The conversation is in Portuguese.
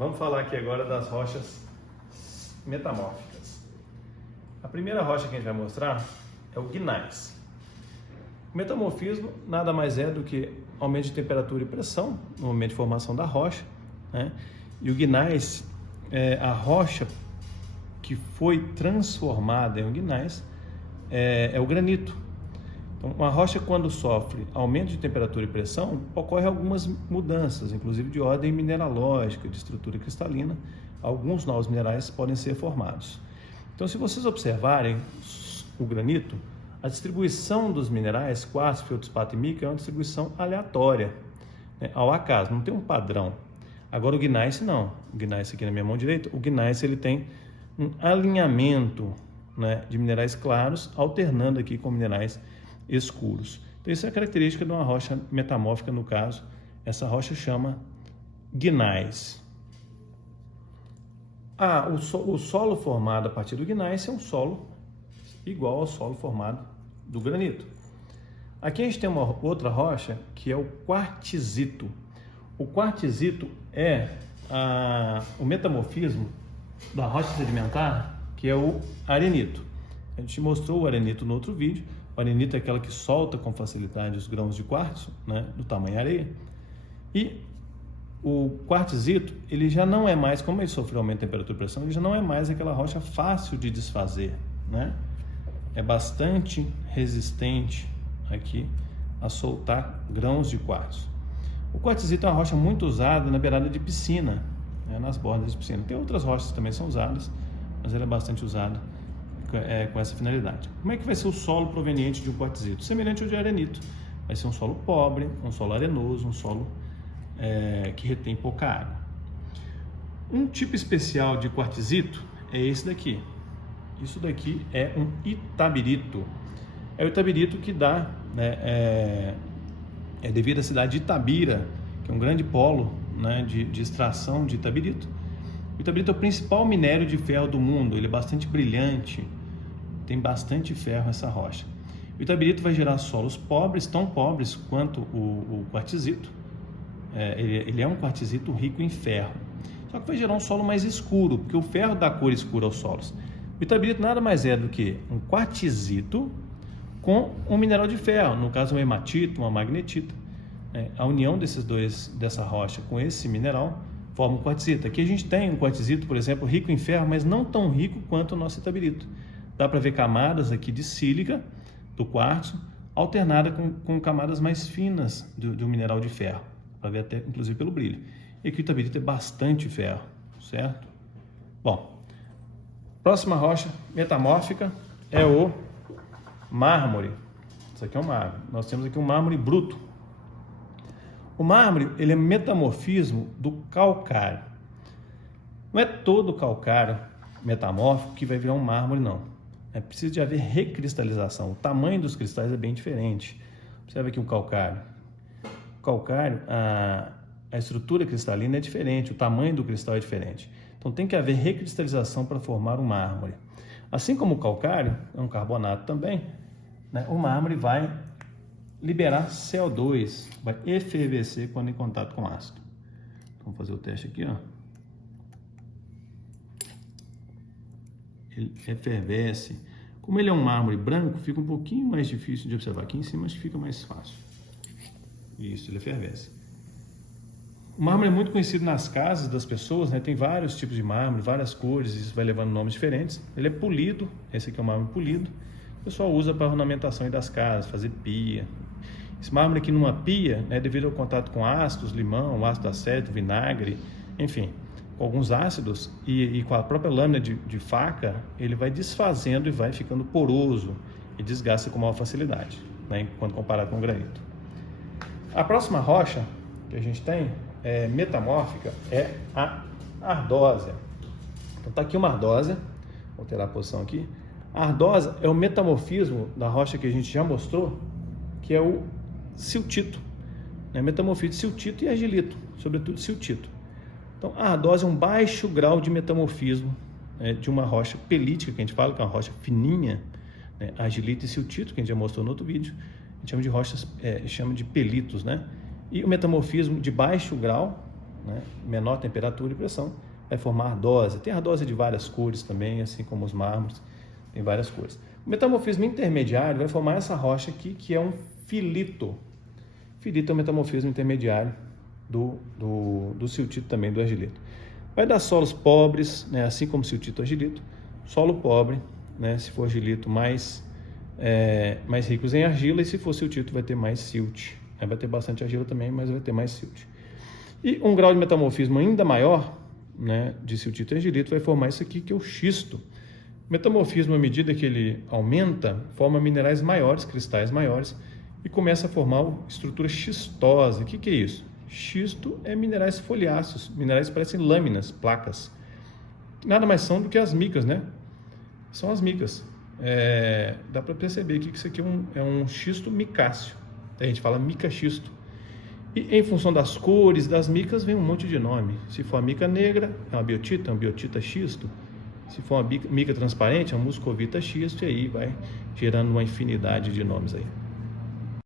Vamos falar aqui agora das rochas metamórficas. A primeira rocha que a gente vai mostrar é o gneiss. O metamorfismo nada mais é do que aumento de temperatura e pressão no momento de formação da rocha, né? E o gneiss é a rocha que foi transformada em um gneiss, é o granito. Então, uma rocha, quando sofre aumento de temperatura e pressão, ocorre algumas mudanças, inclusive de ordem mineralógica, de estrutura cristalina. Alguns novos minerais podem ser formados. Então, se vocês observarem o granito, a distribuição dos minerais, quartzo, feldspato e mica, é uma distribuição aleatória, né, ao acaso, não tem um padrão. Agora o gneiss não. O gneiss aqui na minha mão direita, o gneiss ele tem um alinhamento, né, de minerais claros, alternando aqui com minerais escuros. Então, isso é a característica de uma rocha metamórfica, no caso, essa rocha chama gneiss. O solo formado a partir do gneiss é um solo igual ao solo formado do granito. Aqui a gente tem uma outra rocha que é o quartzito. O quartzito é o metamorfismo da rocha sedimentar, que é o arenito. A gente mostrou o arenito no outro vídeo. O arenito é aquela que solta com facilidade os grãos de quartzo, né, do tamanho areia. E o quartzito, ele já não é mais, como ele sofreu aumento de temperatura e pressão, ele já não é mais aquela rocha fácil de desfazer, né? É bastante resistente aqui a soltar grãos de quartzo. O quartzito é uma rocha muito usada na beirada de piscina, né, nas bordas de piscina. Tem outras rochas que também são usadas, mas ela é bastante usada com essa finalidade. Como é que vai ser o solo proveniente de um quartzito? Semelhante ao de arenito. Vai ser um solo pobre, um solo arenoso, um solo que retém pouca água. Um tipo especial de quartzito é esse daqui. Isso daqui é um itabirito. É o itabirito que dá, né, é devido à cidade de Itabira, que é um grande polo, né, de extração de itabirito. O itabirito é o principal minério de ferro do mundo. Ele é bastante brilhante, tem bastante ferro essa rocha. O itabirito vai gerar solos pobres, tão pobres quanto o quartzito. Ele é um quartzito rico em ferro, só que vai gerar um solo mais escuro, porque o ferro dá cor escura aos solos. O itabirito nada mais é do que um quartzito com um mineral de ferro, no caso uma hematita, uma magnetita. A união dessa rocha com esse mineral forma um quartzito. Aqui a gente tem um quartzito, por exemplo, rico em ferro, mas não tão rico quanto o nosso itabirito. Dá para ver camadas aqui de sílica do quartzo, alternada com camadas mais finas do mineral de ferro, para ver até inclusive pelo brilho. E aqui o itabirito é bastante ferro, certo? Bom, próxima rocha metamórfica é o mármore. Isso aqui é um mármore. Nós temos aqui um mármore bruto. O mármore, ele é metamorfismo do calcário. Não é todo calcário metamórfico que vai virar um mármore, não. É preciso de haver recristalização. O tamanho dos cristais é bem diferente. Observe aqui um calcário. O calcário, a estrutura cristalina é diferente, o tamanho do cristal é diferente. Então tem que haver recristalização para formar um mármore. Assim como o calcário é um carbonato também, né, o mármore vai liberar CO2, vai efervescer quando em contato com ácido. Vamos fazer o teste aqui, ó. Ele efervesce. Como ele é um mármore branco, fica um pouquinho mais difícil de observar. Aqui em cima acho que fica mais fácil. Isso, ele efervesce. O mármore é muito conhecido nas casas das pessoas, né? Tem vários tipos de mármore, várias cores, isso vai levando nomes diferentes. Ele é polido, esse aqui é o mármore polido. O pessoal usa para ornamentação das casas, fazer pia. Esse mármore aqui numa pia, né, devido ao contato com ácidos, limão, ácido acético, vinagre, enfim, com alguns ácidos e com a própria lâmina de faca, ele vai desfazendo e vai ficando poroso e desgasta com maior facilidade, né, quando comparado com o granito. A próxima rocha que a gente tem metamórfica é a ardósia. Então tá aqui uma ardósia, vou alterar a posição aqui. A ardósia é o metamorfismo da rocha que a gente já mostrou, que é o siltito, né? Metamorfismo de siltito e argilito, sobretudo siltito. Então a ardósia é um baixo grau de metamorfismo, né, de uma rocha pelítica, que a gente fala que é uma rocha fininha, né? Argilito e siltito, que a gente já mostrou no outro vídeo, a gente chama de rochas, chama de pelitos, né? E o metamorfismo de baixo grau né, menor temperatura e pressão, vai formar ardósia. Tem ardósia de várias cores também, assim como os mármores, tem várias cores. O metamorfismo intermediário vai formar essa rocha aqui, que é um filito. Filito é o metamorfismo intermediário do siltito também, do argilito. Vai dar solos pobres, né, assim como siltito e argilito. Solo pobre, né, se for argilito, mais ricos em argila, e se for siltito vai ter mais silt. Vai ter bastante argila também, mas vai ter mais silt. E um grau de metamorfismo ainda maior, né, de siltito e argilito, vai formar isso aqui, que é o xisto. O metamorfismo, à medida que ele aumenta, forma minerais maiores, cristais maiores, e começa a formar estrutura xistosa. O que é isso? Xisto é minerais foliáceos, minerais que parecem lâminas, placas. Nada mais são do que as micas, né? São as micas. Dá para perceber aqui que isso aqui é um xisto micáceo. A gente fala mica-xisto. E em função das cores das micas vem um monte de nome. Se for a mica negra, é uma biotita xisto. Se for uma mica transparente, é uma muscovita xisto, e aí vai gerando uma infinidade de nomes aí.